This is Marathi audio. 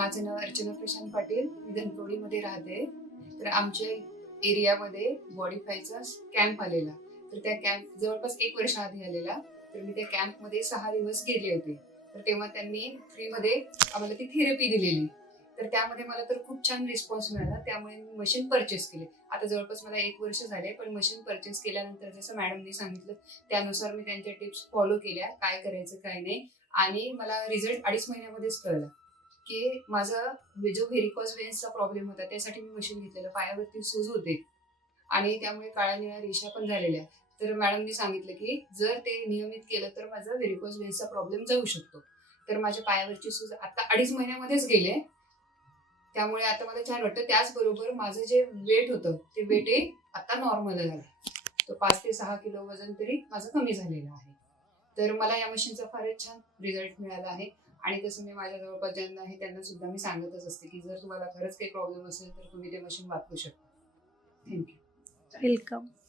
माझं नाव अर्चना प्रशांत पाटील. मी धनकवडीमध्ये राहते. तर आमच्या एरियामध्ये बॉडीफायचा कॅम्प आलेला. तर त्या कॅम्प जवळपास एक वर्ष आधी आलेला. तर मी त्या कॅम्पमध्ये सहा दिवस गेले होते. तर तेव्हा त्यांनी फ्रीमध्ये आम्हाला ती थेरपी दिलेली. तर त्यामध्ये मला तर खूप छान रिस्पॉन्स मिळाला. त्यामुळे मी मशीन परचेस केले. आता जवळपास मला एक वर्ष झाले पण मशीन परचेस केल्यानंतर जसं मॅडमनी सांगितलं त्यानुसार मी त्यांच्या टिप्स फॉलो केल्या. काय करायचं काय नाही. आणि मला रिझल्ट अडीच महिन्यामध्येच कळला. की माझा जो व्हेरिकॉज वेन्सचा प्रॉब्लेम होता त्यासाठी मी मशीन घेतलेलं. पायावरती सूज होते. आणि त्यामुळे काळ्या निळ्या रेषा पण झालेल्या. तर मॅडमनी सांगितलं की जर ते नियमित केलं तर माझा व्हेरिकॉज वेन्सचा प्रॉब्लेम जाऊ शकतो. तर माझ्या पायावरची सूज आता अडीच महिन्यामध्येच गेले. त्यामुळे आता मला छान वाटतं. त्याचबरोबर माझं जे वेट होतं ते वेटही आता नॉर्मल झालं तर पाच ते सहा किलो वजन तरी माझं कमी झालेलं आहे. तर मला या मशीनचा फारच छान रिझल्ट मिळाला आहे. आणि तसं मी माझ्या जवळपास ज्यांना आहे त्यांना सुद्धा मी सांगतच असते की जर तुम्हाला खरंच काही प्रॉब्लेम असेल तर तुम्ही ते मशीन वापरू शकता. Thank you welcome